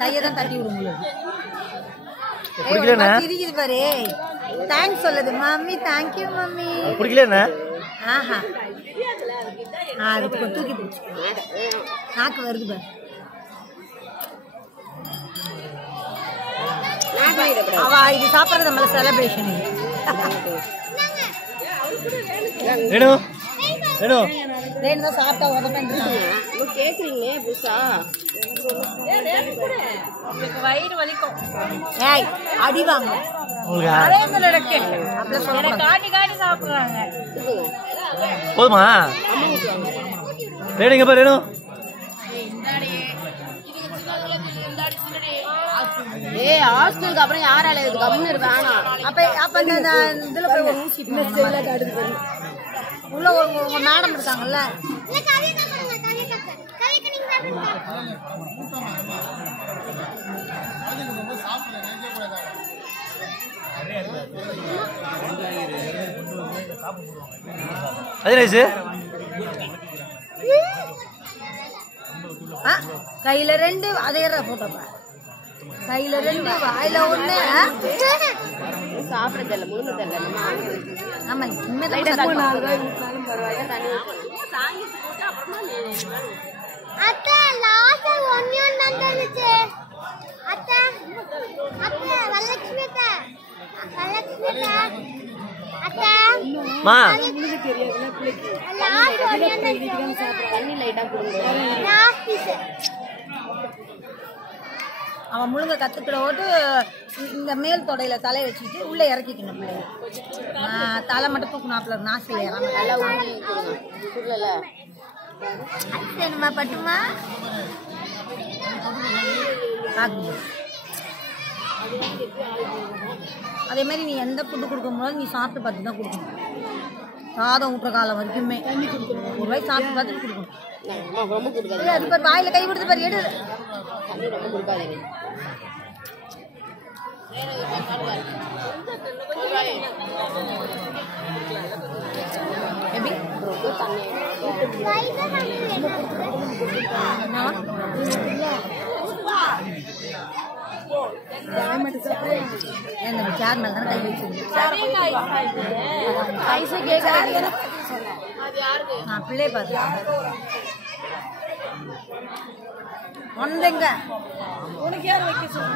கையை தான் தட்டி விடும் பாரு. தேங்க்ஸ் சொல்லுது மம்மி. Thank you mummy. பிடிக்கல. ஆஹா அதுக்கு தூக்கி பிடிச்சி நாக்கு வருது பாரு. அவ இது சாப்பிட்றது நம்மள செலிப்ரேஷன். வேணும் சாப்பிட்டா கேக்குறீங்களே புதுசா வயிறு வலிக்கும். அடி வாங்க காட்டி காட்டி சாப்பிடுறாங்க. போதுமா ரேணுங்க பாரு. ரேணு ஹாஸ்டலுக்கு அப்புறம் யாரால இருக்கு கம்முன்னு இருக்கானா? அப்ப இதுல போய் ஒரு ஊசி உள்ள உங்க மேடம் இருக்காங்கல்ல. கையில 2 அதே போட்டோ. கையில 2 வாயில 1 சாப்பிடல முழுங்கல. ஆமா அத்தை லாஸ்ட் ஒன்னியன் வந்துச்சு. அத்தை அத்தை வரலட்சுமி அத்தை அத்தை மா லாஸ்ட் ஒன்னியன் தண்ணி லைட்டா குடுங்க. லாஸ்ட் பீஸ் அவன் முழுங்க கத்துக்கிட ஓட்டு இந்த மேல் தொடையில தலையை வச்சுட்டு உள்ள இறக்கிக்கணும். தலை மட்டும் தூக்கணும். நாசில இறங்க நல்லா ஊறி சுடல. வேணுமா பட்டுமா அதே மாதிரி நீ எந்த ஃபுட்டு கொடுக்கும்போது நீ சாப்பிட்டு பார்த்து தான் கொடுக்கணும். சாதம் ஊட்டுற காலம் வரைக்குமே ஒரு வாய் சாப்பிட்டு பார்த்துட்டு கொடுக்கணும். அது பாரு வாயில கை கொடுத்து பாரு. எடு ரொம்ப கொடுக்காதீங்க. எப்படி சேர் மேல தானே கை வச்சிருக்கேன். நான் பிள்ளைய பார்த்தேன். உனக்கு யார் வைக்க சொல்ல